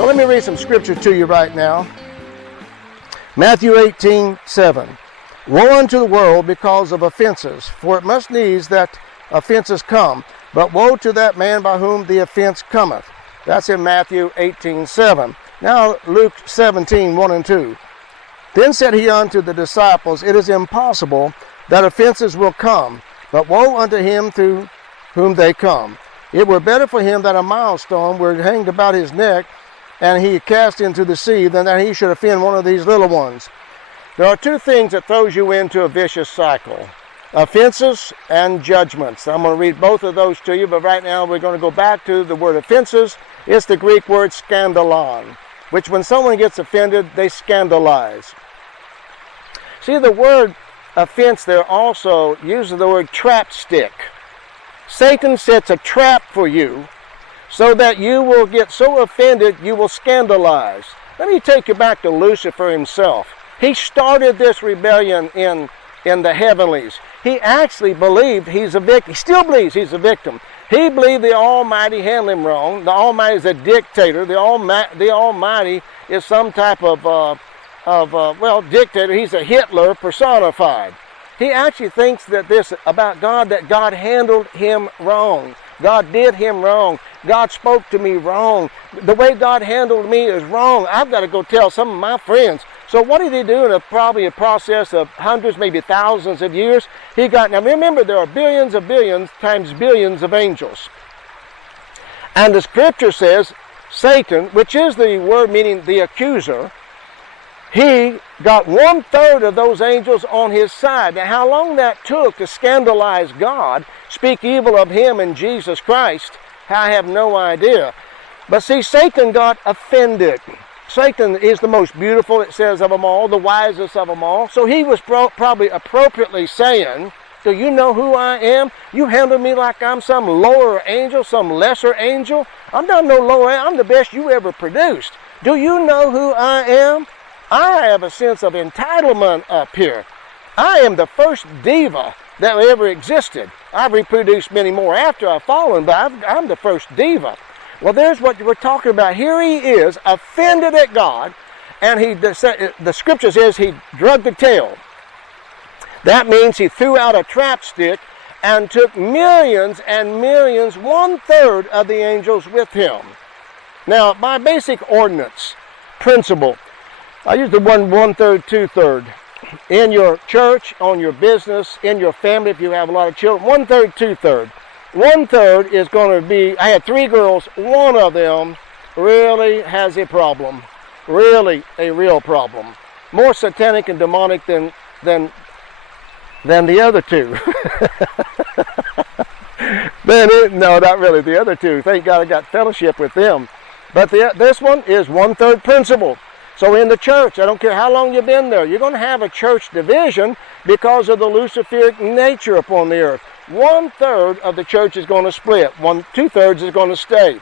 So let me read some scripture to you right now. Matthew 18:7. Woe unto the world because of offenses, for it must needs that offenses come, but woe to that man by whom the offense cometh. That's in Matthew 18:7. Now Luke 17:1 and 2. Then said he unto the disciples, it is impossible that offenses will come, but woe unto him through whom they come. It were better for him that a milestone were hanged about his neck, and he cast into the sea, than that he should offend one of these little ones. There are two things that throws you into a vicious cycle: offenses and judgments. I'm going to read both of those to you, but right now we're going to go back to the word offenses. It's the Greek word scandalon, which when someone gets offended, they scandalize. See, the word offense there also uses the word trap stick. Satan sets a trap for you so that you will get so offended you will scandalize. Let me take you back to Lucifer himself. He started this rebellion in the heavenlies. He actually believed he's a victim. He still believes he's a victim. He believed the Almighty handled him wrong. The Almighty is a dictator. The Almighty is some type of dictator. He's a Hitler personified. He actually thinks that this about God, that God handled him wrong. God did him wrong. God spoke to me wrong. The way God handled me is wrong. I've got to go tell some of my friends. So what did he do in probably a process of hundreds, maybe thousands of years? Now remember, there are billions of billions times billions of angels. And the scripture says, Satan, which is the word meaning the accuser, he got 1/3 of those angels on his side. Now how long that took to scandalize God, speak evil of him and Jesus Christ, I have no idea. But see, Satan got offended. Satan is the most beautiful, it says, of them all, the wisest of them all. So he was probably appropriately saying, do you know who I am? You handle me like I'm some lower angel, some lesser angel. I'm not no lower angel. I'm the best you ever produced. Do you know who I am? I have a sense of entitlement up here. I am the first diva that ever existed. I've reproduced many more after I've fallen, but I'm the first diva. Well, there's what we're talking about. Here he is, offended at God, and the scripture says he drugged the tail. That means he threw out a trap stick and took millions and millions, 1/3 of the angels with him. Now, by basic ordinance principle, I use the one 1/3, 2/3. In your church, on your business, in your family, if you have a lot of children, 1/3, 2/3. 1/3 is going to be, I had 3 girls, one of them really has a problem. Really a real problem. More satanic and demonic than the other 2. No, not really the other 2. Thank God I got fellowship with them. But this one is 1/3 principle. So in the church, I don't care how long you've been there, you're going to have a church division because of the Luciferic nature upon the earth. 1/3 of the church is going to split. 2/3 is going to stay.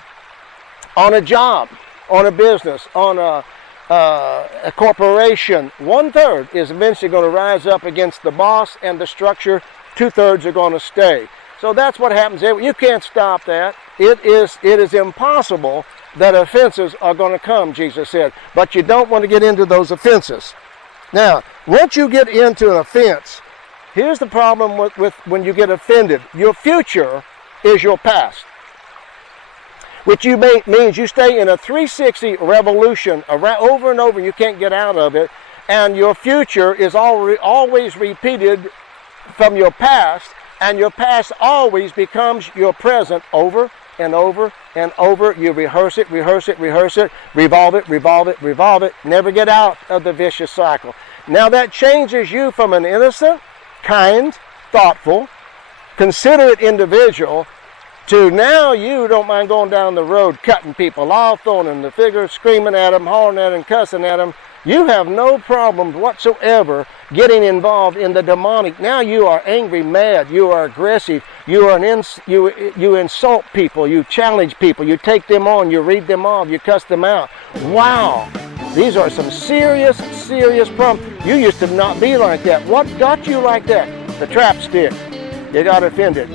On a job, on a business, on a corporation, 1/3 is eventually going to rise up against the boss and the structure. 2/3 are going to stay. So that's what happens. You can't stop that. It is impossible that offenses are going to come, Jesus said. But you don't want to get into those offenses. Now, once you get into an offense, here's the problem with when you get offended. Your future is your past, which means you stay in a 360 revolution over and over. You can't get out of it. And your future is always repeated from your past, and your past always becomes your present over and over and over. You rehearse it, rehearse it, rehearse it, revolve it, revolve it, revolve it. Never get out of the vicious cycle. Now that changes you from an innocent, kind, thoughtful, considerate individual to now you don't mind going down the road cutting people off, throwing them the figure, screaming at them, hollering at them, cussing at them. You have no problems whatsoever getting involved in the demonic. Now you are angry, mad, you are aggressive, you insult people, you challenge people, you take them on, you read them off, you cuss them out. Wow, these are some serious, serious problems. You used to not be like that. What got you like that? The trap stick. You got offended.